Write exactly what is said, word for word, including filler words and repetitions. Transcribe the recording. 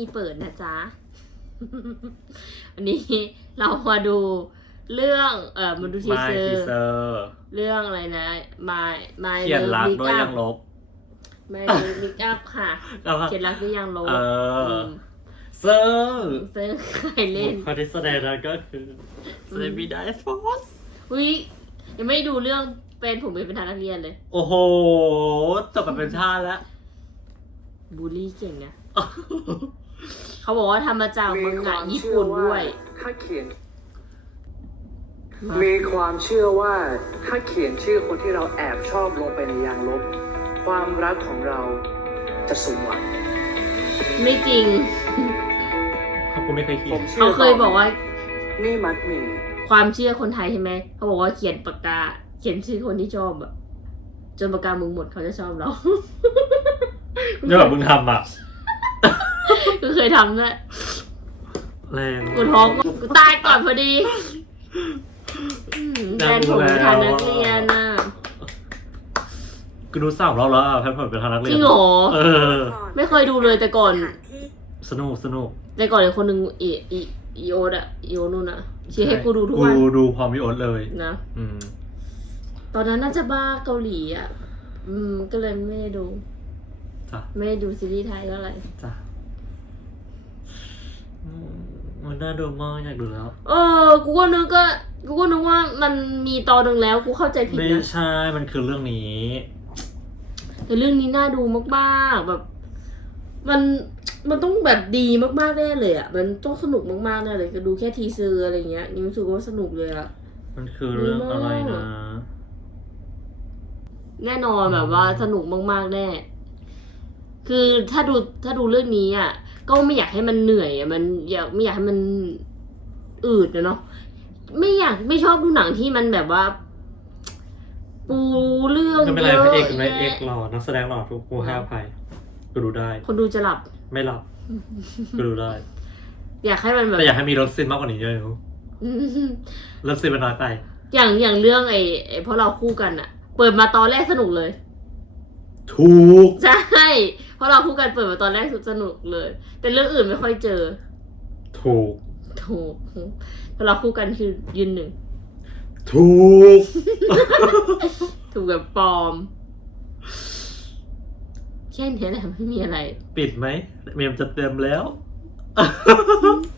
มีเปิดนะจ๊ะ วันนี้เรามาดูเรื่องเอ่อมาดูทีไม่เซอทีร์เซอร์เรื่องอะไรนะมามาเขียนรักด้วยยังลบไม่มิกอัพค่ะแล้วก็เขียนรักด้วยยังลบเออมเซอร์ซึ่งใครเล่นคนที่แสดงนั้นก็คือเซมิไดฟอสอุ้ยยังไม่ดูเรื่องเป็นผมเป็นประธานนักเรียนเลยโอ้โหจบแบบเป็นชาติแล้วบูลลี่เก่งนะ เขาบอกว่าทำมาจากมังงะญี่ปุ่นด้วยถ้าเขียน มีความเชื่อว่าถ้าเขียนชื่อคนที่เราแอบชอบลงไปในยางลบ ความรักของเราจะสมหวังไม่จริงเขากูไม่เคยคิดผมเชื่เขาเคยบอกว่านี่มัดหมีความเชื่อคนไทยใช่ไหม เขาบอกว่าเขียนปากกา เขียนชื่อคนที่ชอบอะจนปากกามึงหมดเขาจะชอบเราเนี่ยแบบมึงทำอ่ะก็เคยทำด้วยแรงกูท้องกูตายก่อนพอดีอืมแฟนผมเป็นทานนักเรียนน่ะกูดูสามรอบแล้วอะแพทย์ผลเป็นทางนักเรียนจริงเหรอเออไม่เคยดูเลยแต่ก่อนสนุกสนุกแต่ก่อนเลยคนหนึ่งอีอีอีโอดอะอีโอนู่นอะชี้ให้กูดูทุกกูวันดูพร้อมพี่โอ๊ตเลยนะอืมตอนนั้นน่าจะบ้าเกาหลีอะอืม ก็เลยไม่ได้ดูจ้ะไม่ได้ดูซีรีส์ไทยเท่าไหร่จ้ะอืมมันน่าดูมากอยากดูแล้วเออ กูก็นึกก็กูก็นึกว่ามันมีตอนหนึ่งแล้ว กูเข้าใจผิดไม่นะใช่ มันคือเรื่องนี้แต่เรื่องนี้น่าดูมากๆแบบ มันมันต้องแบบดีมากๆแน่เลยอ่ะ มันต้องสนุกมากๆแน่เลยก็ดูแค่ทีเซอร์อะไรเงี้ยนี่รู้สึกว่าสนุกเลยอ่ะมันคือเรื่องอะไรนะแน่นอนแบบว่าสนุกมากๆแน่ คือถ้าดูถ้าดูเรื่องนี้อ่ะ ก็ไม่อยากให้มันเหนื่อยอ่ะ มันอยากไม่อยากให้มันอืดนะเนาะ ไม่อยากไม่ชอบดูหนังที่มันแบบว่า ปูเรื่องไม่เป็นเยไรอะพระเอกนายเอกแยะหล่อนักแสดงหล่อทุกกูให้อภัยกูดูได้คนดูจะหลับไม่หลับกูดูได้อยากให้มันแบบแต่อยากให้มีรถซินมากกว่านี้ด้วยรู้รถซินมันน้อยไปอย่างอย่างเรื่องไอ้ไอ้เพราะเราคู่กันอะเปิดมาตอนแรกสนุกเลยถูกใช่เพราะเราคู่กันเปิดมาตอนแรกสนุกเลย แต่เรื่องอื่นไม่ค่อยเจอถูกถูกเพราะเราคู่กันคือยืนหนึ่งถูกถูกแบบปลอมแค่นี้แหละไม่มีอะไรปิดไหมเมมจะเต็มแล้ว